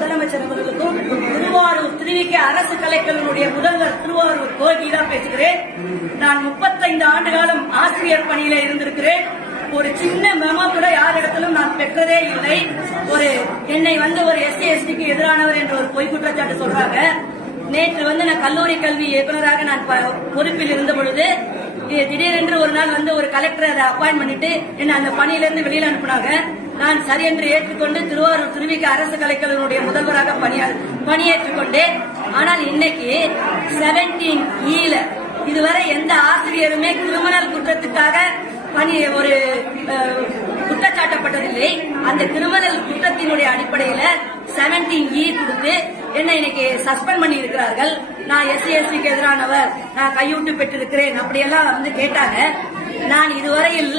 முதலமைச்சர் அவர்களுக்கும் திருவாரூர் திருவிக்க அரசு கலைக்கல்லூரிய முதல்வர் திருவாரூர் கோகிலா பேசுகிறேன். நான் முப்பத்தைந்து ஆண்டு காலம் ஆசிரியர் பணியில இருந்திருக்கிறேன். ஒரு சின்ன மெமோ கூட யாரிடத்திலும் நான் பெற்றதே இல்லை. ஒரு என்னை வந்து ஒரு எஸ்சி எஸ்டிக்கு எதிரானவர் என்ற ஒரு பொய் குற்றச்சாட்டு சொல்றாங்க. நேற்று வந்து நான் கல்லூரி கல்வி இயக்குநராக நான் ப- பொறுப்பில் இருந்த பொழுது திடீரென்று ஒரு நாள் வந்து ஒரு கலெக்டர் அதை அப்பாயின் பண்ணிட்டு என்ன அந்த பணியிலிருந்து வெளியில அனுப்புனாங்க. நான் சரி என்று ஏற்றுக்கொண்டு திருவாரூர் திருவிக அரசு கலைக்கல்லூருடைய முதல்வராக பணியா கொண்டேன் ஆனால் இன்னைக்கு செவன்டீன் ஈல இதுவரை எந்த ஆசிரியருமே கிரிமினல் குற்றத்துக்காக பணி ஒரு குற்றச்சாட்டப்பட்டதில்லை. அந்த கிரிமினல் குற்றத்தினுடைய அடிப்படையில செவன்டீன் இ e கொடுத்து என்ன இன்னைக்கு சஸ்பெண்ட் பண்ணி இருக்கிறார்கள் நான் எஸ்சி எஸ்சிக்கு எதிரானவர். நான் கையூட்டு பெற்றிருக்கிறேன். அப்படியெல்லாம் வந்து கேட்டாங்க. நான் இதுவரையில்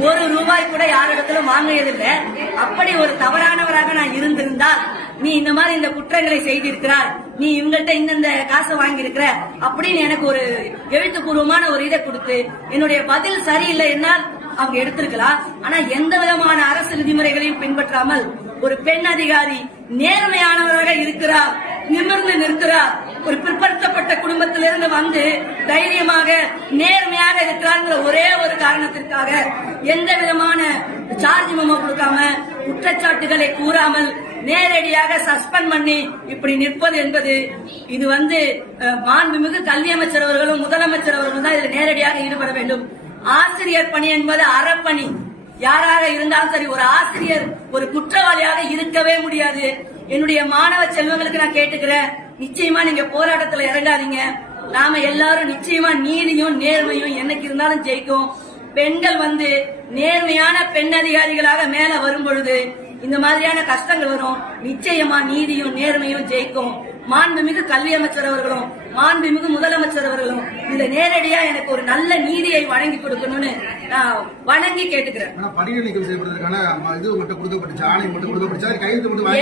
ஒரு ரூபாய் கூட யாரிடத்திலும் வாங்கியதில்லை அப்படி ஒரு தவறானவராக நான் இருந்திருந்தால் நீ இந்த மாதிரி இந்த குற்றங்களை செய்திருக்கிறாய் நீ இவங்கள்ட்ட இந்தந்த காசை வாங்கியிருக்கிற அப்படின்னு எனக்கு ஒரு எழுத்துப்பூர்வமான ஒரு இதை கொடுத்து என்னுடைய பதில் சரியில்லை என்றால் அவங்க எடுத்திருக்கலாம். ஆனா எந்த விதமான அரசு விதிமுறைகளையும் பின்பற்றாமல் ஒரு பெண் அதிகாரி நேர்மையானவராக இருக்கிறார் நிமிர்ந்து நிற்கிறார் ஒரு பிற்படுத்தப்பட்ட வந்து தைரியமாக நேர்மையாக இருக்கிறாங்கிற ஒரே ஒரு காரணத்திற்காக. எந்த விதமான சார்ஜ் மெமோ கொடுக்காம குற்றச்சாட்டுகளை கூறாமல் நேரடியாக சஸ்பெண்ட் பண்ணி இப்படி நிற்பது என்பது இது வந்து மாண்புமிகு கல்வி அமைச்சர் அவர்களும் முதலமைச்சர் அவர்களும் தான் இதில் நேரடியாக ஈடுபட வேண்டும். ஆசிரியர் பணி என்பது அறப்பணி. யாராக இருந்தாலும் சரி ஒரு ஆசிரியர் ஒரு குற்றவாளியாக இருக்கவே முடியாது. என்னுடைய மாணவ செல்வங்களுக்கு நான் கேட்டுக்கிறேன். நிச்சயமா நீங்க போராட்டத்துல இறங்காதீங்க. நாம எல்லாரும் நிச்சயமா நீதியும் நேர்மையும் என்னைக்கு இருந்தாலும் ஜெயிக்கும். பெண்கள் வந்து நேர்மையான பெண் அதிகாரிகளாக மேல வரும் பொழுது இந்த மாதிரியான கஷ்டங்கள் வரும். நிச்சயமா நீதியும் நேர்மையும் ஜெயிக்கும். மாண்புமிகு கல்வி அமைச்சர் அவர்களும் மாண்புமிகு முதலமைச்சர் அவர்களும் இதுல நேரடியா எனக்கு ஒரு நல்ல நீதியை வழங்கி கொடுக்கணும்னு நான் வணங்கி கேட்டுக்கிறேன்.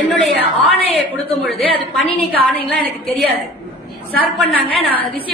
என்னுடைய ஆணையை கொடுக்கும் பொழுது அது பணி நீக்க ஆணைங்களா எனக்கு தெரியாது. சர்வ் பண்ணாங்க நான் ரிசீவ்